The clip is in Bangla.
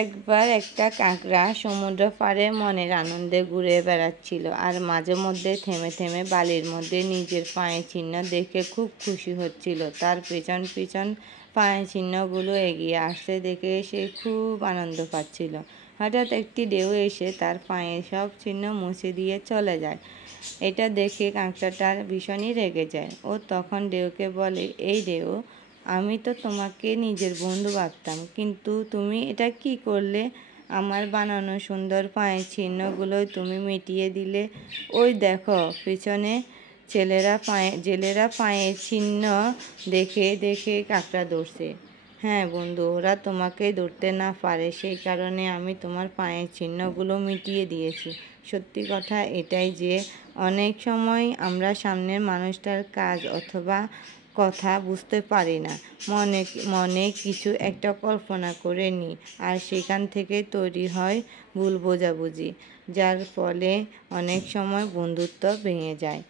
একবার একটা কাঁকড়া সমুদ্র পাড়ে মনের আনন্দে ঘুরে বেড়াচ্ছিল, আর মাঝে মধ্যে থেমে থেমে বালির মধ্যে নিজের পায়ের চিহ্ন দেখে খুব খুশি হচ্ছিল। তার পেছন পেছন পায়ের চিহ্নগুলো এগিয়ে আসতে দেখে সে খুব আনন্দ পাচ্ছিল। হঠাৎ একটি ঢেউ এসে তার পায়ের সব চিহ্ন মুছে দিয়ে চলে যায়। এটা দেখে কাঁকড়াটার ভীষণই রেগে যায়। ও তখন ঢেউকে বলে, এই ঢেউ, আমি তো তোমাকে নিজের বন্ধু ভাবতাম, কিন্তু তুমি এটা কি করলে? আমার বানানো সুন্দর পায়ের চিহ্নগুলোই তুমি মিটিয়ে দিলে। ওই দেখো, পেছনে জেলেরা পায়ের চিহ্ন দেখে দেখে কাঁকড়া ধরছে। হ্যাঁ বন্ধু, ওরা তোমাকে ধরতে না পারে, সেই কারণে আমি তোমার পায়ের চিহ্নগুলো মিটিয়ে দিয়েছি। সত্যি কথা এটাই যে অনেক সময় আমরা সামনের মানুষটার কাজ অথবা কথা বুঝতে পারি না, মনে মনে কিছু একটা কল্পনা করে নিই, আর সেখান থেকে তৈরি হয় ভুল বোঝাবুঝি, যার ফলে অনেক সময় বন্ধুত্ব ভেঙে যায়।